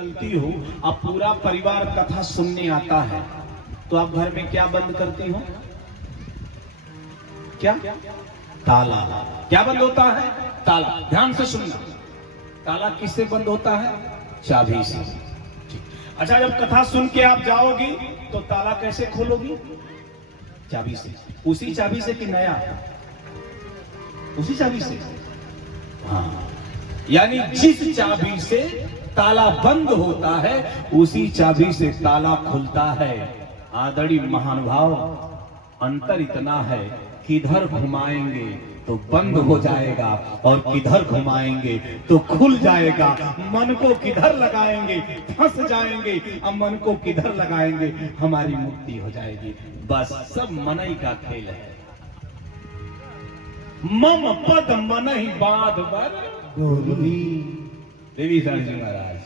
निकलती हो, अब पूरा परिवार कथा सुनने आता है, तो आप घर में क्या बंद करती हो? क्या? ताला। क्या बंद होता है? ताला। ध्यान से सुनना, ताला किससे बंद होता है? चाबी से। अच्छा, जब कथा सुन के आप जाओगी तो ताला कैसे खोलोगी? चाबी से। उसी चाबी से कि नया? उसी चाबी से। हाँ, यानी जिस चाबी से ताला बंद होता है उसी चाबी से ताला खुलता है। आदरणीय महानुभाव, अंतर इतना है, किधर घुमाएंगे तो बंद हो जाएगा और किधर घुमाएंगे तो खुल जाएगा। मन को किधर लगाएंगे फंस जाएंगे, अब मन को किधर लगाएंगे हमारी मुक्ति हो जाएगी। बस सब मनई का खेल है। मम पद मन ही बाध बर गोरी। देवी जी महाराज,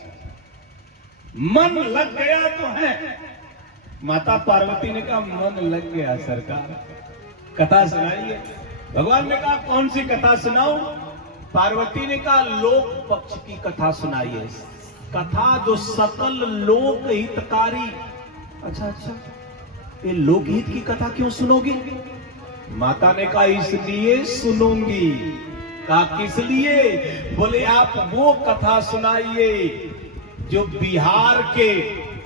मन लग गया तो है। माता पार्वती ने कहा मन लग गया सरकार, कथा सुनाइए। भगवान ने कहा कौन सी कथा सुनाऊं? पार्वती ने कहा लोक पक्ष की कथा सुनाइए, कथा जो सकल लोक हितकारी। अच्छा अच्छा, ये लोकहित की कथा क्यों सुनोगी? माता ने कहा इसलिए सुनूंगी। कहा किस लिए? बोले आप वो कथा सुनाइए जो बिहार के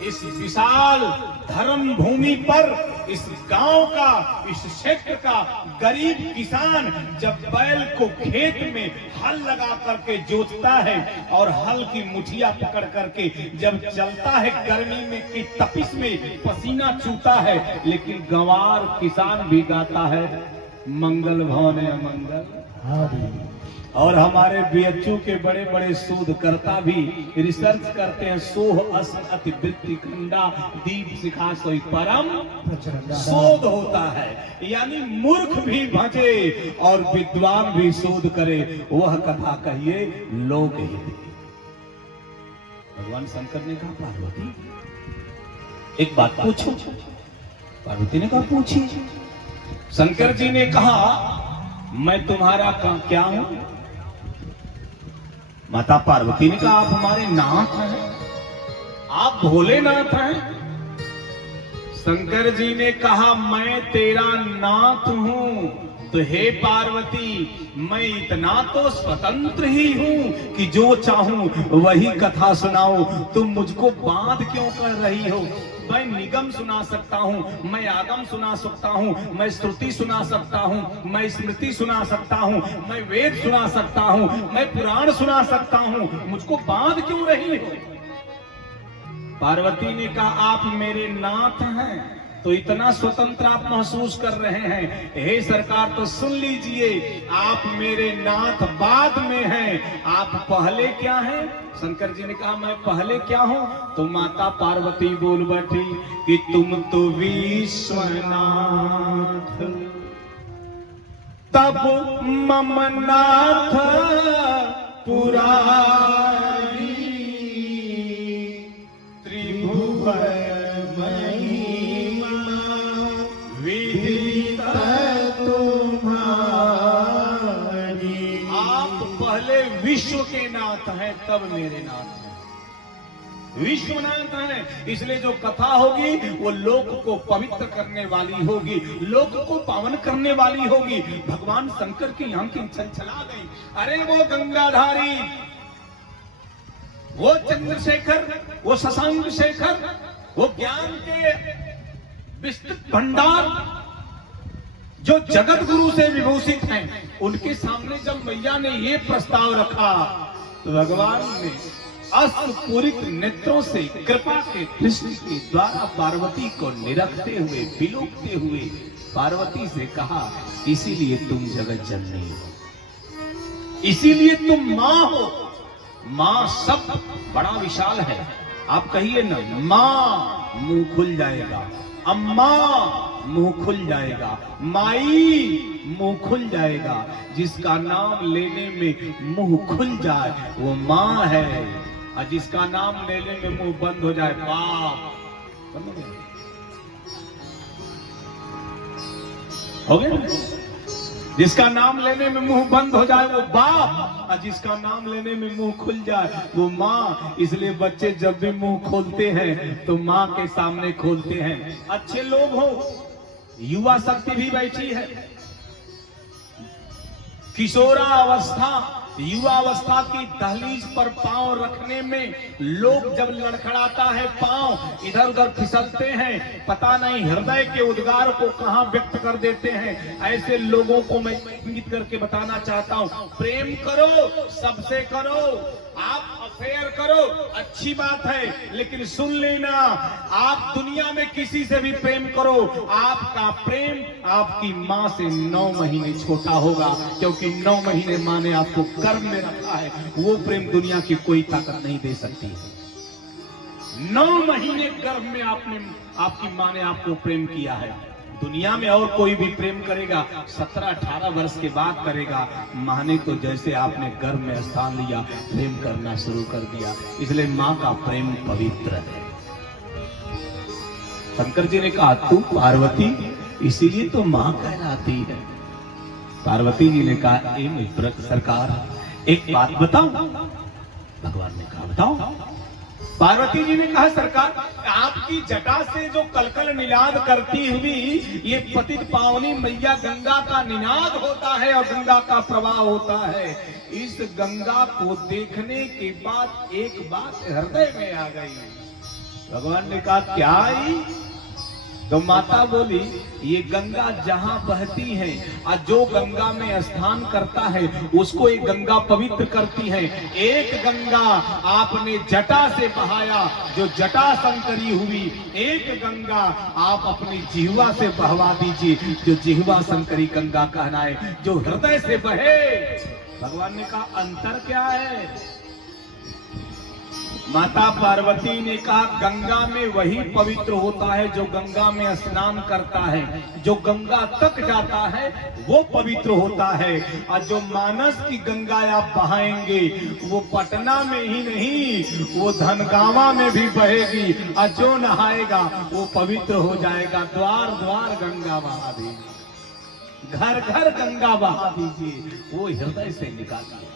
इस विशाल धर्म भूमि पर इस गांव का, इस क्षेत्र का गरीब किसान जब बैल को खेत में हल लगा करके जोतता है और हल की मुठिया पकड़ करके जब चलता है, गर्मी में की तपिश में पसीना चूता है, लेकिन गंवार किसान भी गाता है मंगल भवन मंगल। और हमारे बीएचयू के बड़े बड़े शोधकर्ता भी रिसर्च करते हैं, सोह अस अति वृत्ति खंडा दीप शिखा सोई परम शोध होता है। यानी मूर्ख भी भजे और विद्वान भी शोध करे, वह कथा कहिए लोकहित। भगवान शंकर ने कहा पार्वती एक बात पूछो। पार्वती ने कहा पूछिए। शंकर जी ने कहा मैं तुम्हारा क्या हूं? माता पार्वती ने कहा आप हमारे नाथ हैं, आप भोलेनाथ हैं। शंकर जी ने कहा मैं तेरा नाथ हूं, तो हे पार्वती मैं इतना तो स्वतंत्र ही हूं कि जो चाहूं वही कथा सुनाओ। तुम मुझको बांध क्यों कर रही हो? मैं निगम सुना सकता हूं, मैं आगम सुना सकता हूं, मैं श्रुति सुना सकता हूं, मैं स्मृति सुना सकता हूं, मैं वेद सुना सकता हूं, मैं पुराण सुना सकता हूं, मुझको बांध क्यों रही हो? पार्वती ने कहा आप मेरे नाथ हैं, तो इतना स्वतंत्र आप महसूस कर रहे हैं। हे सरकार तो सुन लीजिए, आप मेरे नाथ बाद में हैं, आप पहले क्या हैं? शंकर जी ने कहा मैं पहले क्या हूं? तो माता पार्वती बोल बैठी कि तुम तो विश्वनाथ, तब मम नाथ पुरारी त्रिभुवन विश्व के नाथ हैं, तब मेरे नाथ हैं। विश्वनाथ हैं, इसलिए जो कथा होगी वो लोक को पवित्र करने वाली होगी, लोक को पावन करने वाली होगी। भगवान शंकर की आंखें छलछला गई। अरे वो गंगाधारी, वो चंद्रशेखर, वो शशांक शेखर, वो ज्ञान के विस्तृत भंडार जो जगत गुरु से विभूषित हैं, उनके सामने जब मैया ने ये प्रस्ताव रखा तो भगवान ने अस्तपूरित नेत्रों से कृपा के दृष्टि के द्वारा पार्वती को निरखते हुए, बिलोकते हुए पार्वती से कहा इसीलिए तुम जगत जननी हो, इसीलिए तुम मां हो। मां शब्द बड़ा विशाल है, आप कहिए ना मां, मुंह खुल जाएगा। अम्मा, मुंह खुल जाएगा। माई, मुंह खुल जाएगा। जिसका नाम लेने में मुंह खुल जाए वो मां है, और जिसका नाम लेने में मुंह बंद हो जाए बाप। हो गया? जिसका नाम लेने में मुंह बंद हो जाए वो बाप, और जिसका नाम लेने में मुंह खुल जाए वो माँ। इसलिए बच्चे जब भी मुंह खोलते हैं तो माँ के सामने खोलते हैं। अच्छे लोग हो, युवा शक्ति भी बैठी है। किशोरावस्था, युवावस्था की दहलीज पर पांव रखने में लोग जब लड़खड़ाता है, पांव इधर उधर फिसलते हैं, पता नहीं हृदय के उद्गार को कहां व्यक्त कर देते हैं। ऐसे लोगों को मैं इंगित करके बताना चाहता हूं, प्रेम करो, सबसे करो। आप अफेयर करो, अच्छी बात है, लेकिन सुन लेना, आप दुनिया में किसी से भी प्रेम करो, आपका प्रेम आपकी मां से 9 महीने छोटा होगा, क्योंकि 9 महीने मां ने आपको गर्भ में रखा है। वो प्रेम दुनिया की कोई ताकत नहीं दे सकती। 9 महीने गर्भ में आपकी मां ने आपको प्रेम किया है। दुनिया में और कोई भी प्रेम करेगा 17-18 वर्ष के बाद करेगा। मां ने तो जैसे आपने गर्भ में स्थान लिया, प्रेम करना शुरू कर दिया। इसलिए मां का प्रेम पवित्र है। शंकर जी ने कहा तू पार्वती, इसीलिए तो मां कहलाती है। पार्वती जी ने कहा ए मित्र सरकार, एक बात बताओ। भगवान ने कहा बताओ। पार्वती जी ने कहा सरकार, आपकी जटा से जो कलकल निनाद करती हुई ये पतित पावनी मैया गंगा का निनाद होता है और गंगा का प्रवाह होता है। इस गंगा को देखने के बाद एक बात हृदय में आ गई। भगवान ने कहा क्या आई? तो माता बोली ये गंगा जहां बहती है और जो गंगा में स्नान करता है उसको ये गंगा पवित्र करती है। एक गंगा आपने जटा से बहाया जो जटा संकरी हुई, एक गंगा आप अपनी जिह्वा से बहवा दीजिए जो जिह्वा संकरी गंगा कहनाए, जो हृदय से बहे। भगवान ने कहा अंतर क्या है? माता पार्वती ने कहा गंगा में वही पवित्र होता है जो गंगा में स्नान करता है, जो गंगा तक जाता है वो पवित्र होता है। और जो मानस की गंगा आप बहाएंगे वो पटना में ही नहीं, वो धनगांवा में भी बहेगी, और जो नहाएगा वो पवित्र हो जाएगा। द्वार द्वार गंगा बहा दीजिए, घर घर गंगा बहा दीजिए, वो हृदय से निकालिए।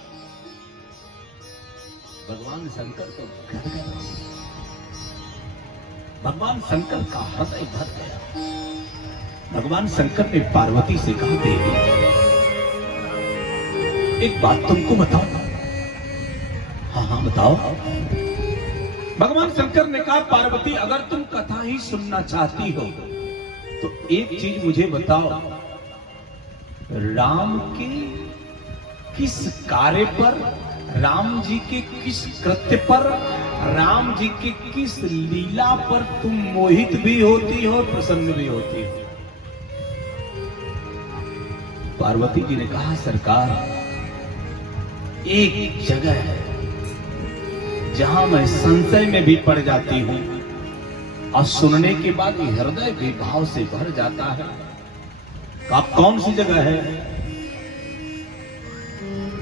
भगवान शंकर को घर घर, भगवान शंकर का हृदय भर गया। भगवान शंकर ने पार्वती से कहा देवी एक बात तुमको बताओ। हाँ हाँ बताओ। भगवान शंकर ने कहा पार्वती अगर तुम कथा ही सुनना चाहती हो तो एक चीज मुझे बताओ, राम के किस कार्य पर, राम जी के किस कृत्य पर, राम जी के किस लीला पर तुम मोहित भी होती हो, प्रसन्न भी होती हो? पार्वती जी ने कहा सरकार एक जगह है जहां मैं संशय में भी पड़ जाती हूं और सुनने के बाद हृदय विभाव से भर जाता है। आप कौन सी जगह है?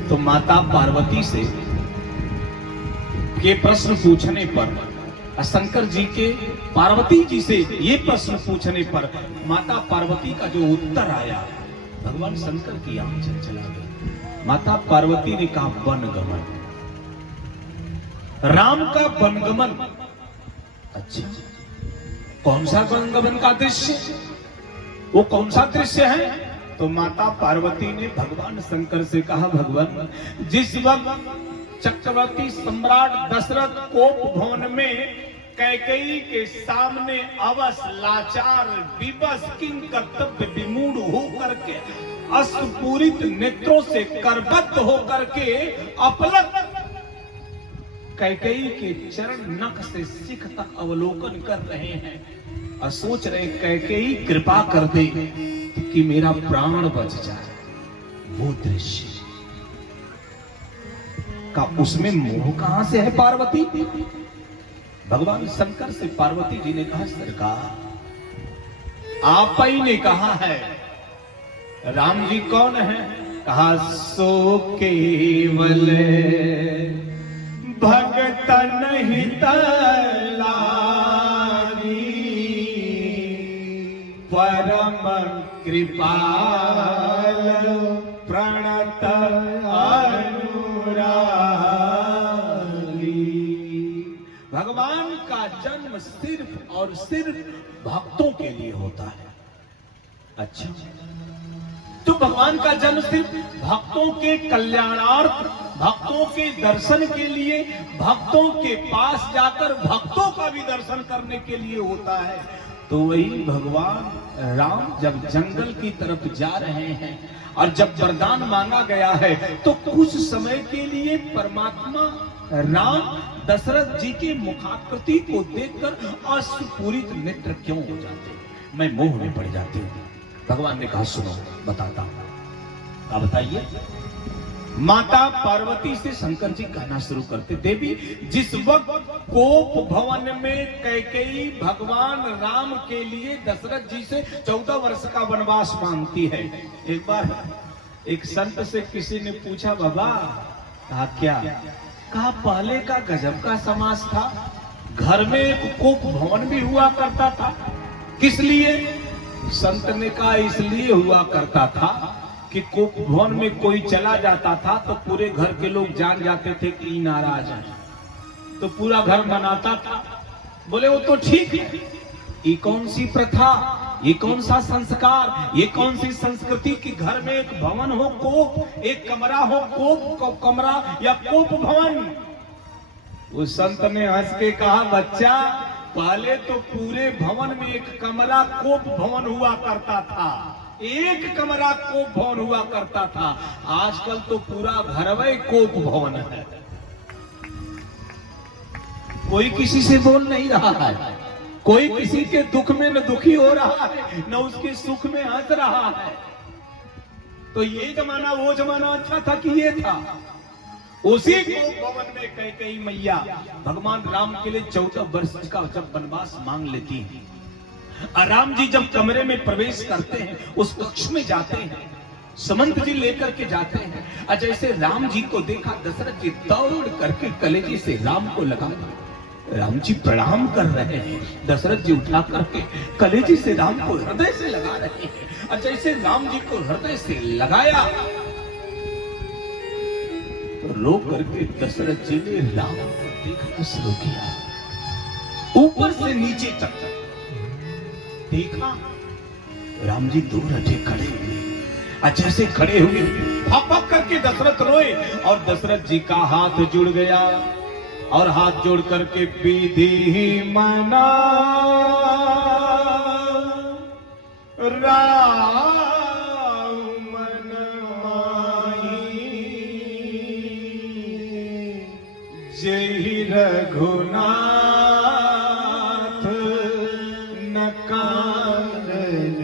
तो माता पार्वती से के प्रश्न पूछने पर, शंकर जी के पार्वती जी से ये प्रश्न पूछने पर माता पार्वती का जो उत्तर आया, भगवान शंकर की आंख चला गई। माता पार्वती ने कहा वनगमन, राम का वनगमन। अच्छा कौन सा वनगमन का दृश्य? वो कौन सा दृश्य है? तो माता पार्वती ने भगवान शंकर से कहा भगवान जिस वक्त चक्रवर्ती सम्राट दशरथ कोप भवन में कैकेयी के सामने अवश लाचार विवश किंग कर्तव्य विमूढ़ होकर के अश्रुपूरित नेत्रों से करबद्ध होकर के अपलक कैकेयी के चरण नख से सिख तक अवलोकन कर रहे हैं और सोच रहे कैकेयी कृपा कर दे कि मेरा प्राण बच जाए, वो दृश्य का उसमें मोह कहां से है पार्वती? भगवान शंकर से पार्वती जी ने कहा सरकार आप ही ने कहा है राम जी कौन है? कहा सो केवल भगतन हित लागी परम कृपाल भगवान का जन्म सिर्फ और सिर्फ भक्तों के लिए होता है। अच्छा, तो भगवान का जन्म सिर्फ भक्तों के कल्याणार्थ, भक्तों के दर्शन के लिए, भक्तों के पास जाकर भक्तों का भी दर्शन करने के लिए होता है। तो वही भगवान राम जब जंगल की तरफ जा रहे हैं और जब वरदान मांगा गया है, तो कुछ समय के लिए परमात्मा राम दशरथ जी के मुखाकृति को देखकर अश्रुपूरित नेत्र क्यों हो जाते हैं? मैं मोह में पड़ जाती हूँ। भगवान ने कहा सुनो, बताता हूं। आप बताइए। माता पार्वती से शंकर जी कहना शुरू करते, देवी जिस वक्त कोप भवन में कैकेयी भगवान राम के लिए दशरथ जी से 14 वर्ष का वनवास मांगती है। एक बार एक संत से किसी ने पूछा, बाबा कहा क्या? कहा पहले का गजब का समाज था, घर में एक कोप भवन भी हुआ करता था। किस लिए? संत ने कहा इसलिए हुआ करता था कि कोप भवन में कोई चला जाता था तो पूरे घर के लोग जान जाते थे कि ये नाराज है, तो पूरा घर मनाता था। बोले वो तो ठीक है, ये कौन सी प्रथा, ये कौन सा संस्कार, ये कौन सी संस्कृति कि घर में एक भवन हो कोप, एक कमरा हो कोप कमरा या कोप भवन। उस संत ने हंस के कहा, बच्चा पहले तो पूरे भवन में एक कमरा कोप भवन हुआ करता था, एक कमरा कोप भवन हुआ करता था। आजकल तो पूरा घर में कोप भवन है। कोई किसी से बोल नहीं रहा है, कोई किसी के दुख में न दुखी हो रहा है, न उसके सुख में हंस रहा है। तो ये जमाना वो जमाना अच्छा था कि ये था? उसी कोप भवन में कैकेयी मैया भगवान राम के लिए 14 वर्ष का जब वनवास मांग लेती है। राम जी जब कमरे में प्रवेश करते हैं, उस कक्ष में जाते हैं, सुमंत जी लेकर के जाते हैं, और जैसे राम जी को देखा दशरथ जी दौड़ करके कलेजे से राम को लगा। राम जी प्रणाम कर रहे हैं, दशरथ जी उठा करके कलेजे से राम को हृदय से लगा रहे हैं। और जैसे राम जी को हृदय से लगाया तो रो करके दशरथ जी ने राम को देखना शुरू किया, ऊपर से नीचे तक देखा। राम जी दूर हटे खड़े हुए, और जैसे खड़े हुए फपक करके दशरथ रोए, और दशरथ जी का हाथ जुड़ गया, और हाथ जोड़ करके विधि मना राम मन माही, जय रघुनाथ न कानन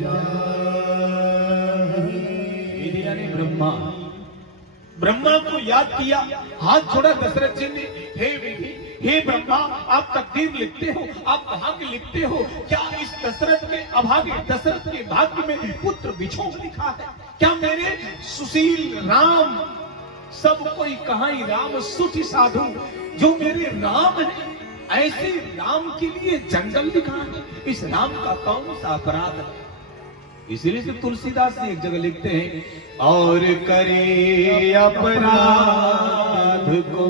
जाहि। विधि यानी ब्रह्मा, ब्रह्मा को याद किया, हाथ जोड़ा दशरथ जी ने, हे विधि, हे ब्रह्मा, आप तकदीर लिखते हो, आप भाग्य लिखते हो। क्या इस दशरथ के अभागे, दशरथ के भाग्य में पुत्र विछोह लिखा है? क्या मेरे सुशील राम, सब कोई कहां राम सुधि साधु, जो मेरे राम है, ऐसे राम के लिए जंगल दिखा है? इस राम का कौन सा अपराध है? इसीलिए तो तुलसीदास जी एक जगह लिखते हैं, और करे अपराध को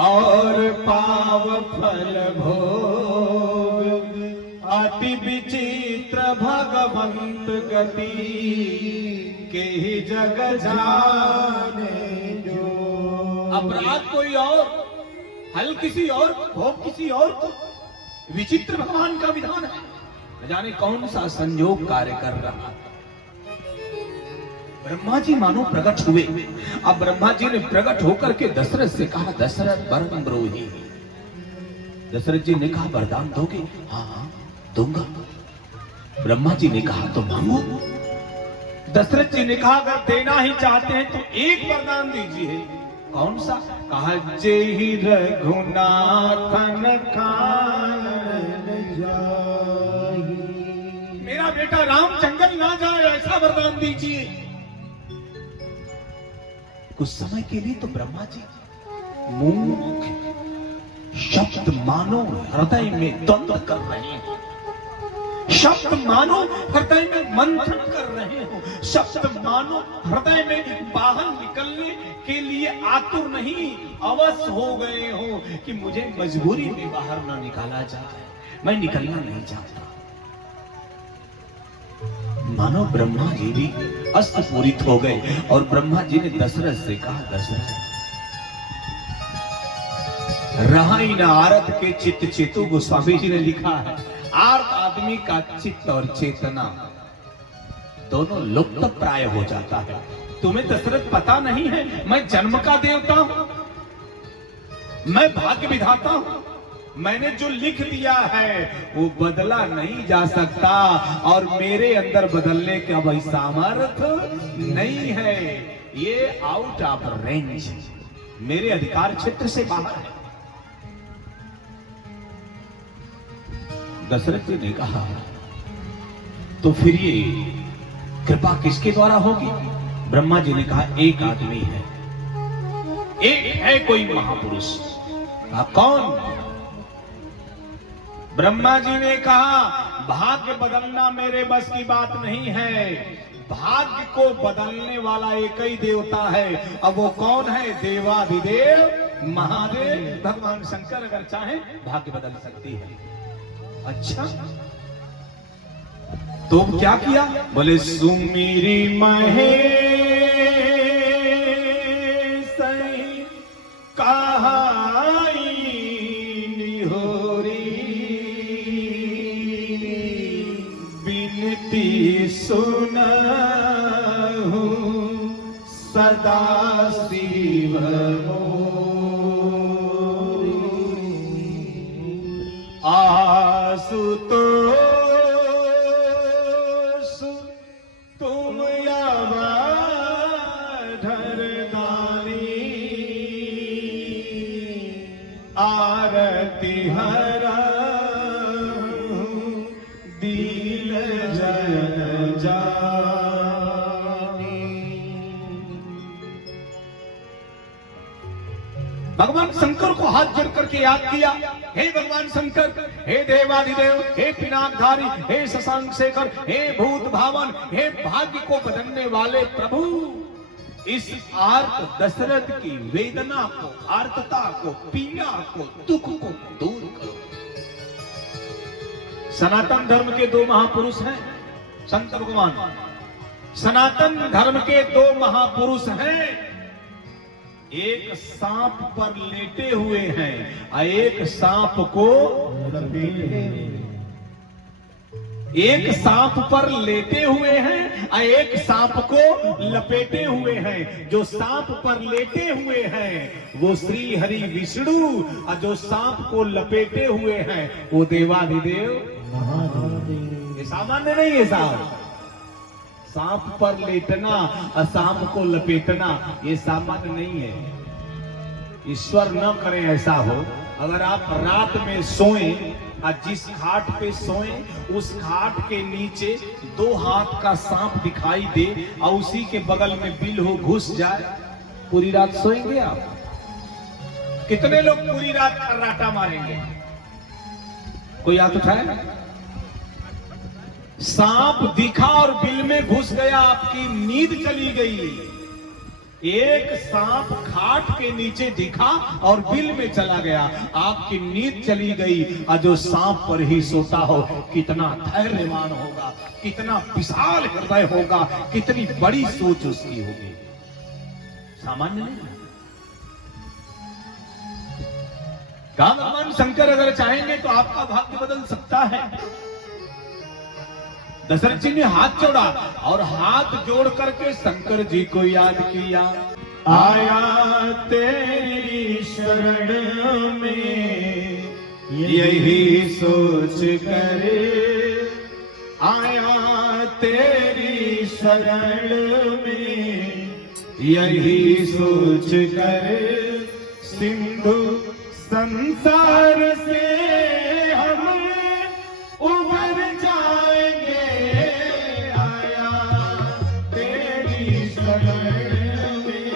और पाव फल भोग, अति विचित्र भगवंत गति के ही जग जाने जो। अपराध कोई और, फल किसी और, भोग किसी और को, विचित्र भगवान का विधान है। न जाने कौन सा संयोग कार्य कर रहा है। ब्रह्मा जी मानो प्रकट हुए। अब ब्रह्मा जी ने प्रकट होकर के दशरथ से कहा, दशरथ वरम ब्रूहि। दशरथ जी ने कहा, वरदान दोगे? हाँ हाँ दूंगा। ब्रह्मा जी ने कहा, तो मांगो। दशरथ जी ने कहा, अगर देना ही चाहते हैं तो एक वरदान दीजिए। कौन सा? कहा, जय रघुनाथन कानन जाहि। मेरा बेटा राम जंगल ना जाए, ऐसा वरदान दीजिए। कुछ समय के लिए तो ब्रह्मा जी मूक, शब्द मानो हृदय में द्वंद्व कर रहे हैं। शब्द मानो हृदय में मंथन कर रहे हो, शब्द मानो हृदय में बाहर निकलने के लिए आतुर नहीं, अवश्य हो गए हो कि मुझे मजबूरी में बाहर ना निकाला जाए, मैं निकलना नहीं चाहता। मानो ब्रह्मा जी भी अस्त पूरित हो गए और ब्रह्मा जी ने दशरथ से कहा, दशरथ रहा ही ना आरत के चित्त चेतु, गोस्वामी जी ने लिखा है आर्त आदमी का चित्त और चेतना दोनों लुप्त प्राय हो जाता है। तुम्हें दशरथ पता नहीं है मैं जन्म का देवता हूं, मैं भाग्य विधाता हूं, मैंने जो लिख दिया है वो बदला नहीं जा सकता और मेरे अंदर बदलने का वही सामर्थ्य नहीं है, ये आउट ऑफ रेंज, मेरे अधिकार क्षेत्र से बाहर है। दशरथ जी ने कहा तो फिर ये कृपा किसके द्वारा होगी? ब्रह्मा जी ने कहा एक आदमी है, एक है कोई महापुरुष। कौन? ब्रह्मा जी ने कहा भाग्य बदलना मेरे बस की बात नहीं है, भाग्य को बदलने वाला एक ही देवता है। अब वो कौन है? देवाधिदेव महादेव भगवान शंकर अगर चाहे भाग्य बदल सकती है। अच्छा तो क्या किया? बोले सुमिरी महेश कहाई निहोरी, बिनती सुनहु सदा शिव आसुतोष तुम धरदानी, आरती हरा दिल जन जानी। भगवान शंकर को हाथ जोड़ करके याद किया, हे भगवान शंकर, हे देवाधिदेव, हे पिनाकधारी, हे शशांक शेखर, हे भूत भावन, हे भाग्य को बदलने वाले प्रभु, इस आर्त दशरथ की वेदना को, आर्तता को, पीड़ा को, दुख को दूर करो। सनातन धर्म के दो महापुरुष हैं संत भगवान, सनातन धर्म के दो महापुरुष हैं, एक सांप पर लेटे हुए हैं और एक सांप को लपेटे, एक सांप पर लेटे हुए हैं और एक सांप को लपेटे हुए हैं। जो सांप पर लेटे हुए हैं वो श्री हरि विष्णु और जो सांप को लपेटे हुए हैं वो देवाधिदेव महादेव। ये सामान्य नहीं है साहब, सांप पर लेटना और सांप को लपेटना ये सामान्य नहीं है। ईश्वर न करे ऐसा हो, अगर आप रात में सोएं और जिस खाट पे सोएं उस खाट के नीचे दो हाथ का सांप दिखाई दे और उसी के बगल में बिल हो घुस जाए, पूरी रात सोएंगे आप? कितने लोग पूरी रात खर्राटा मारेंगे? कोई हाथ उठाए? सांप दिखा और बिल में घुस गया, आपकी नींद चली गई। एक सांप खाट के नीचे दिखा और बिल में चला गया, आपकी नींद चली गई। और जो सांप पर ही सोता हो कितना धैर्यवान होगा, कितना विशाल हृदय होगा, कितनी बड़ी सोच उसकी होगी, सामान्य नहीं। कहा भगवान शंकर अगर चाहेंगे तो आपका भाग्य बदल सकता है। दशरथ जी ने हाथ जोड़ा और हाथ जोड़ करके शंकर जी को याद किया। आया तेरी शरण में यही सोच कर, आया तेरी शरण में यही सोच कर, सिंधु संसार से हम उबर जाएंगे, आया तेरी शरण में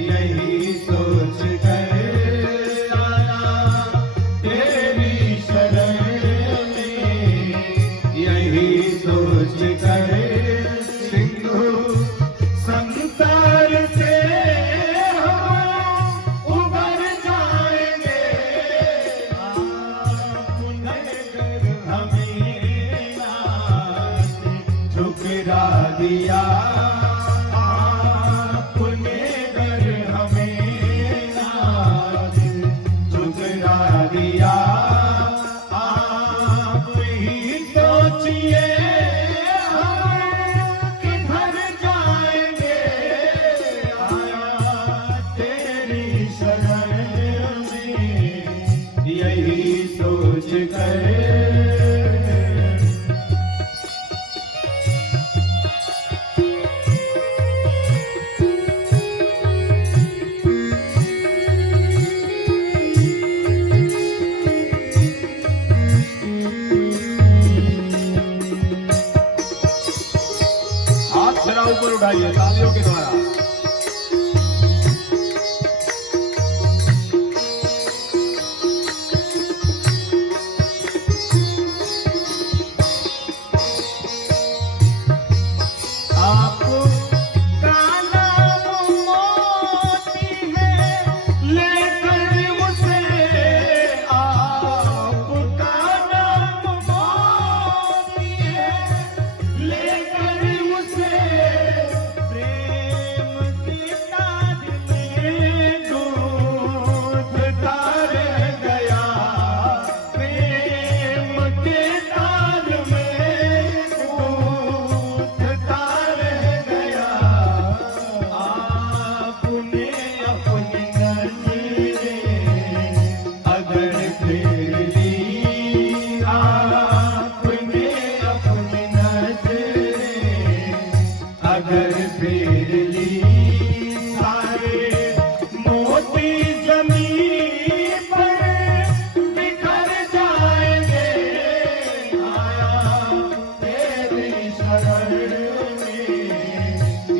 यही सोच कर, आया तेरी शरण में बता दिया। आप ही सोचिए हम किधर जाएंगे, आया तेरी शरण में यही सोच कर। ऊपर उठाइए तालियों के द्वारा।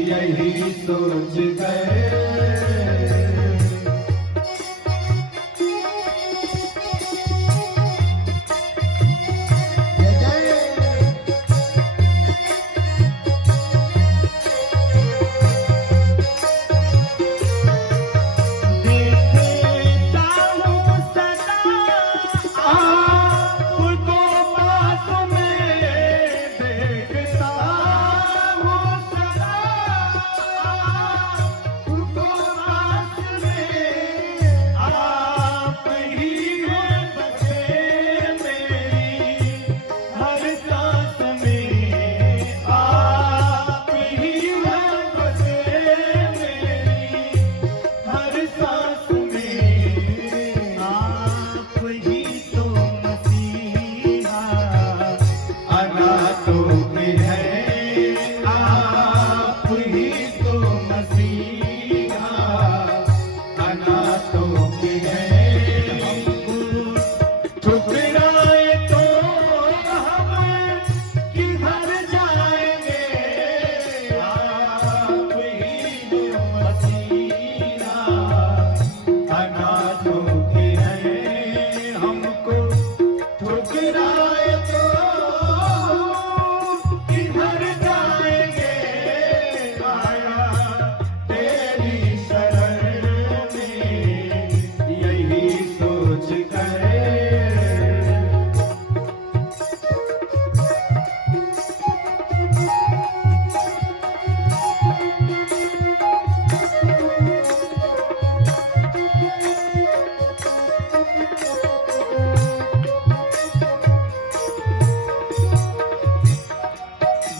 यही सोच गए।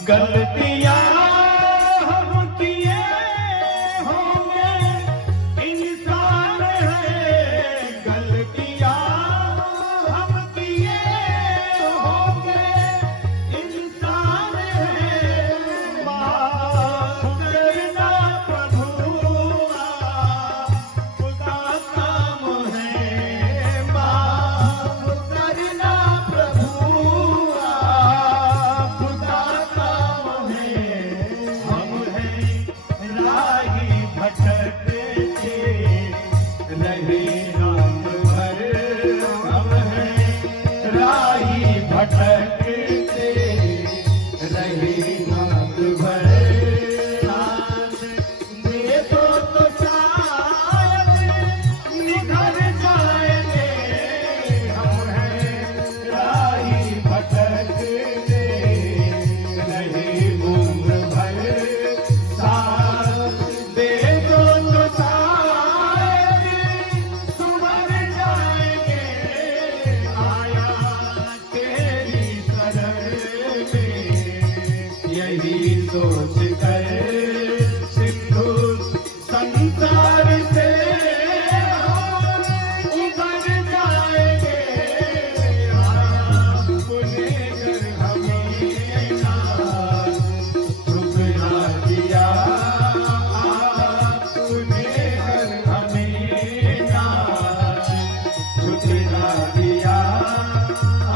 गलतियां हम किए होंगे, इंसान है। गलतियां हम किए होंगे, इंसान है। माफ करना प्रभु खुदा काम है। माफ करना प्रभु सोच कर सिंधु संसार से उबर जाएंगे। पुण्यकर हमें ना ठुकरा दिया, पुण्यकर हमें ना ठुकरा दिया।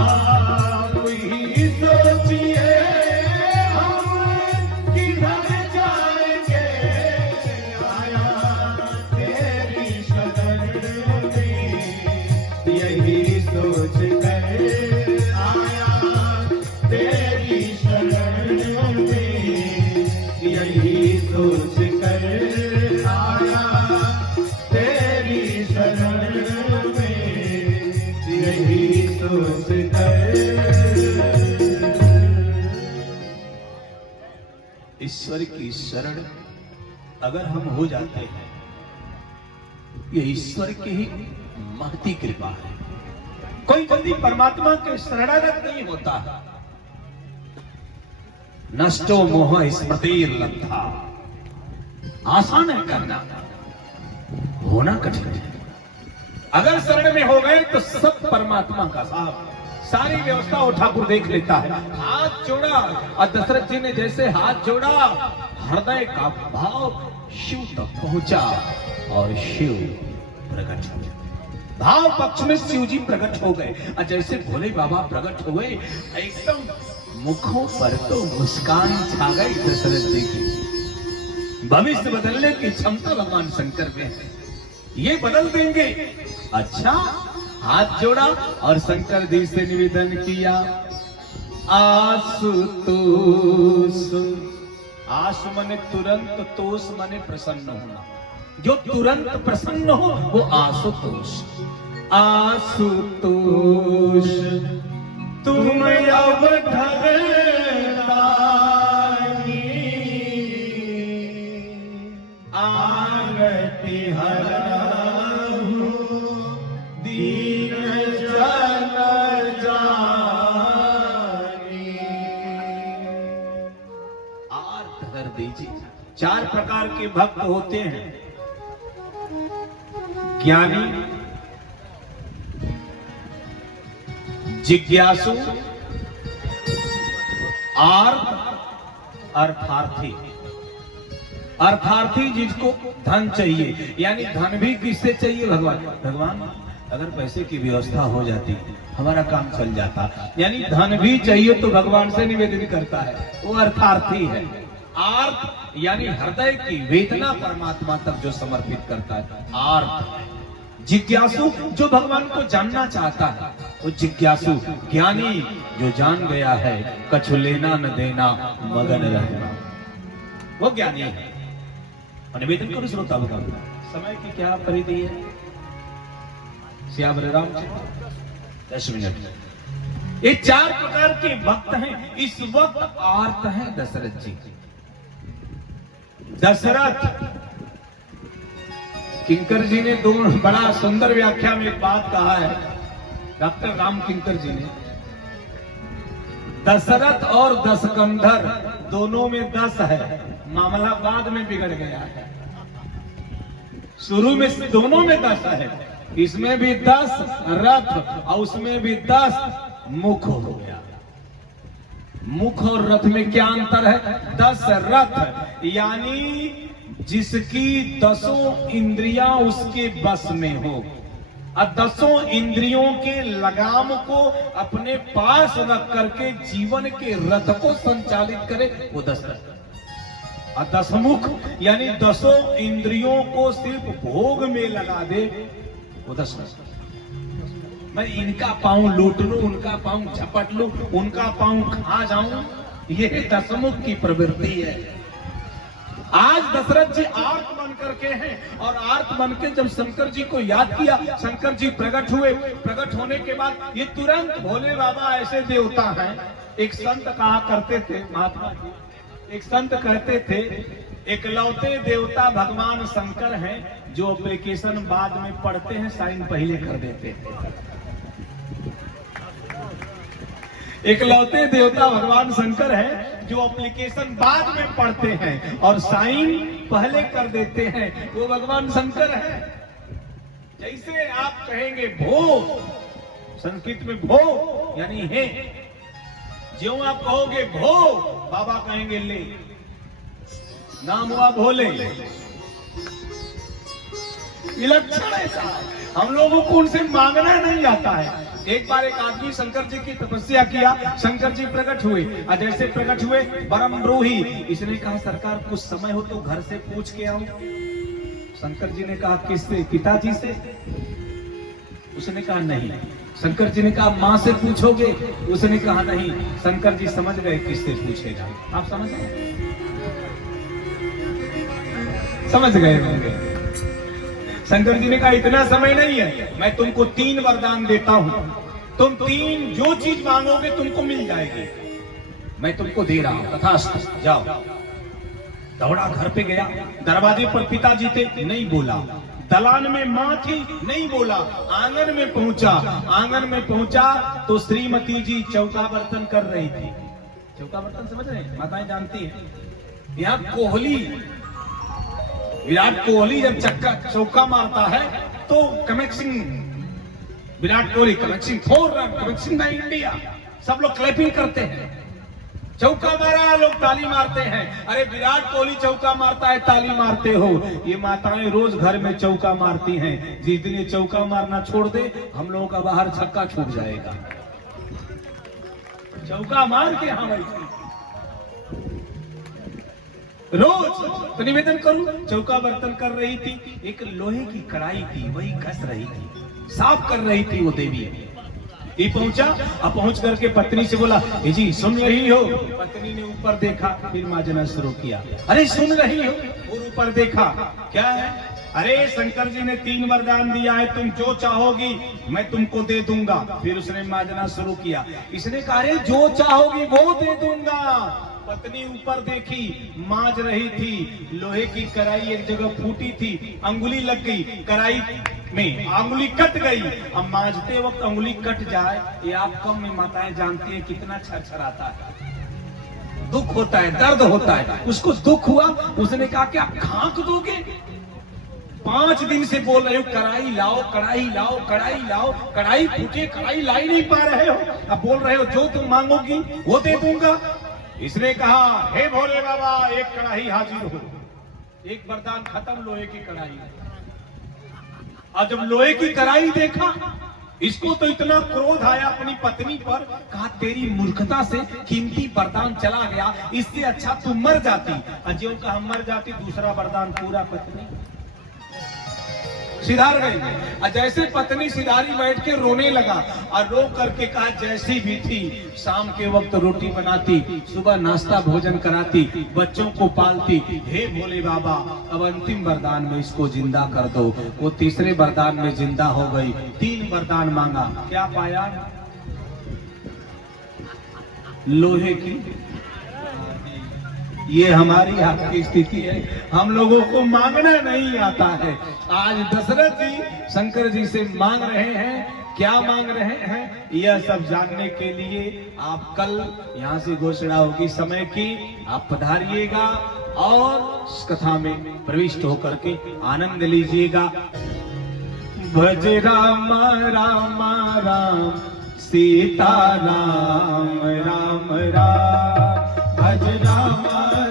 आप ही सोचिए हम किधर जाएंगे। आया तेरी शरण में, यही सोच कर आया तेरी शरण में, यही सोच कर आया तेरी शरण में, यही सोच कर। ईश्वर की शरण अगर हम हो जाते हैं, ये ईश्वर की ही महती कृपा है। कोई जल्दी परमात्मा के शरणागत नहीं होता है। नष्टो मोह स्मृतिर्लब्धा, आसान है करना, होना कठिन है। अगर शरण में हो गए तो सब परमात्मा का साथ, सारी व्यवस्था वो ठाकुर देख लेता है। हाथ जोड़ा और दशरथ जी ने जैसे हाथ जोड़ा, हृदय का भाव शिव तक पहुंचा और शिव प्रकट हो गए। भाव पक्ष में शिव जी प्रकट हो गए और जैसे भोले बाबा प्रकट हो गए, एकदम मुखों पर तो मुस्कान छा गई दशरथ जी की। भविष्य बदलने की क्षमता भगवान शंकर में है, ये बदल देंगे। अच्छा, हाथ जोड़ा और शंकर जी से निवेदन किया, आशुतोष। आश मने तुरंत, तोष मने प्रसन्न होना। जो तुरंत प्रसन्न हो वो आशुतोष। आशुतोष तुम अब ढरदानी, आरती हरहु दीन जन जानी। आर्त कर दीजिए। चार प्रकार के भक्त होते हैं, ज्ञानी, जिज्ञासु, आर्त, अर्थार्थी। अर्थार्थी जिसको धन चाहिए, यानी धन भी किससे चाहिए? भगवान। भगवान अगर पैसे की व्यवस्था हो जाती हमारा काम चल जाता, यानी धन भी चाहिए तो भगवान से निवेदन करता है, वो अर्थार्थी है। आर्त यानी हृदय की वेदना परमात्मा तक जो समर्पित करता है, आर्त। जिज्ञासु जो भगवान को जानना चाहता है, वो जिज्ञासु। ज्ञानी जो जान गया है, कछु लेना न देना मगन रहना, वो ज्ञानी है। निवेदन करो श्रोता भगवान, समय की क्या परिधि है? श्याम राम 10 मिनट। ये चार प्रकार के भक्त हैं। इस वक्त आर्त है दशरथ जी। दशरथ किंकर जी ने दोनों बड़ा सुंदर व्याख्या में एक बात कहा है, डॉक्टर राम किंकर जी ने, दशरथ और दशकंधर दोनों में 10 है, मामला बाद में बिगड़ गया है। शुरू में दोनों में 10 है, इसमें भी 10 रथ और उसमें भी 10 मुख हो गया। मुख और रथ में क्या अंतर है? 10 रथ यानी जिसकी 10 इंद्रियां उसके बस में हो, और 10 इंद्रियों के लगाम को अपने पास रख करके जीवन के रथ को संचालित करे, वो 10 रथ। और 10 मुख यानी 10 इंद्रियों को सिर्फ भोग में लगा दे, वो 10 रथ। मैं इनका पांव लूट लूं, उनका पांव झपट लूं, उनका पांव खा जाऊं, ये 10 मुख की प्रवृत्ति है। आज दशरथ जी आर्त बन करके हैं, और आर्त बन के जब शंकर जी को याद किया, शंकर जी प्रकट हुए। प्रकट होने के बाद ये तुरंत भोले बाबा ऐसे देवता हैं। एक संत कहा करते थे, महात्मा जी, एक संत कहते थे, एकलौते देवता भगवान शंकर हैं, जो एप्लीकेशन बाद में पढ़ते हैं, साइन पहले कर देते हैं। इकलौते देवता भगवान शंकर है जो एप्लीकेशन बाद में पढ़ते हैं और साइन पहले कर देते हैं, वो भगवान शंकर है। जैसे आप कहेंगे भो, संस्कृत में भो यानी है, ज्यों आप कहोगे भो, बाबा कहेंगे ले, नाम हुआ भोले। विलक्षण है साहब, हम लोगों को उनसे मांगना नहीं आता है। एक बार एक आदमी शंकर जी की तपस्या किया, शंकर जी प्रकट हुए, और जैसे प्रकट हुए परम द्रोही, इसने कहा सरकार कुछ समय हो तो घर से पूछ के आऊं। शंकर जी ने कहा किससे? पिताजी से। उसने कहा नहीं। शंकर जी ने कहा माँ से पूछोगे? उसने कहा नहीं। शंकर जी समझ गए किससे पूछेगा। आप समझ गए? समझ गए होंगे। शंकर जी ने कहा इतना समय नहीं है, मैं तुमको 3 वरदान देता हूं, तुम 3 जो चीज मांगोगे तुमको मिल जाएगी, मैं तुमको दे रहा हूं, तथास्तु, जाओ। दौड़ा, घर पे गया, दरवाजे पर पिताजी थे, नहीं बोला। दलान में माँ थी, नहीं बोला। आंगन में पहुंचा, आंगन में पहुंचा तो श्रीमती जी चौका बर्तन कर रही थी। चौका बर्तन समझ रहे हैं? माताएं जानती हैं। यहाँ कोहली, विराट कोहली जब चौका मारता है तो कमेक्सिंग, विराट कोहली कमेक्सिंग 4 रन, कमेक्सिंग द इंडिया, सब लोग क्लैपिंग करते हैं। चौका मारा, लोग ताली मारते हैं। अरे विराट कोहली चौका मारता है, ताली मारते हो। ये माताएं रोज घर में चौका मारती हैं। जिस दिन ये चौका मारना छोड़ दे, हम लोगों का बाहर छक्का छूट जाएगा। चौका मार के हाँ भाई रोज तो निवेदन करूं। चौका बर्तन कर रही थी, एक लोहे की कढ़ाई थी, वही घस रही थी, साफ कर रही थी वो देवी। ये पहुंचा, अब पहुंच करके पत्नी से बोला, जी सुन रही हो? पत्नी ने ऊपर देखा, फिर माजना शुरू किया। अरे सुन रही हो? और ऊपर देखा, क्या है? अरे शंकर जी ने 3 वरदान दिया है, तुम जो चाहोगी मैं तुमको दे दूंगा। फिर उसने माजना शुरू किया। इसने कहा अरे जो चाहोगी वो दे दूंगा। पत्नी ऊपर देखी, मांज रही थी, लोहे की कढ़ाई एक जगह फूटी थी, अंगुली लग गई कढ़ाई में, अंगुली कट गई। अब मांजते वक्त अंगुली कट जाए, ये आप कम में माताएं जानती है कितना छरछराता है, दुख होता है, दर्द होता है। उसको दुख हुआ, उसने कहा कि आप खाक दोगे? 5 दिन से बोल रहे हो कढ़ाई लाओ, कढ़ाई लाओ, कढ़ाई लाओ, कढ़ाई फूटे, कढ़ाई ला ही नहीं पा रहे हो, अब बोल रहे हो जो तुम मांगोगी वो दे दूंगा। इसने कहा हे भोले बाबा, एक कढ़ाई हाजिर हो। एक वरदान खत्म, लोहे की कढ़ाई। और जब लोहे की कढ़ाई देखा, इसको तो इतना क्रोध आया अपनी पत्नी पर, कहा तेरी मूर्खता से कीमती वरदान चला गया, इससे अच्छा तू मर जाती। अजय का मर जाती, दूसरा वरदान पूरा। पत्नी सिधार गई, और जैसे पत्नी सिधारी बैठ के रोने लगा, और रो करके कहा जैसी भी थी, शाम के वक्त रोटी बनाती, सुबह नाश्ता भोजन कराती, बच्चों को पालती। हे भोले बाबा, अब अंतिम वरदान में इसको जिंदा कर दो। वो तीसरे वरदान में जिंदा हो गई। 3 वरदान मांगा, क्या पाया? लोहे की। ये हमारी आपकी स्थिति है, हम लोगों को मांगना नहीं आता है। आज दशरथ जी शंकर जी से मांग रहे हैं, क्या मांग रहे हैं, यह सब जानने के लिए आप कल यहाँ से घोषणा होगी समय की, आप पधारिएगा और इस कथा में प्रविष्ट होकर के आनंद लीजिएगा। भज राम राम राम सीता राम राम राम, भज राम राम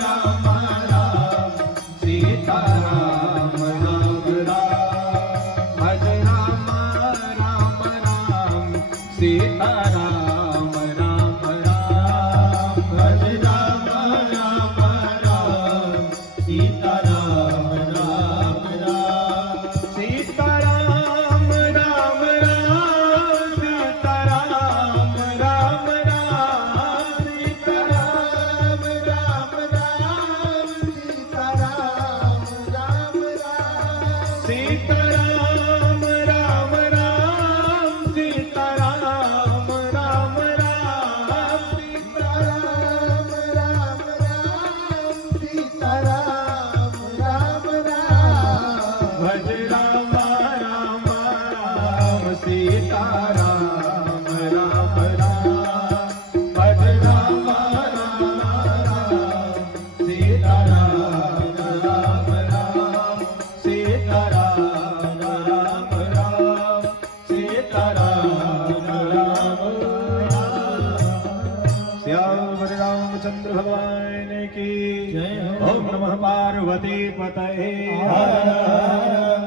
राम सीता राम राम राम, भज राम राम राम सीता राम राम राम, भज राम राम राम सीता राम राम राम, सीता राम राम राम सीता राम राम राम, सीता राम राम राम सीता राम राम राम, सीता राम राम राम सीता राम राम राम, सीता राम राम राम सीता राम राम राम, भज राम राम राम सीता राम राम राम, रामचंद्र भगवान की जय हो। ओम नमः पार्वती पतये हर हर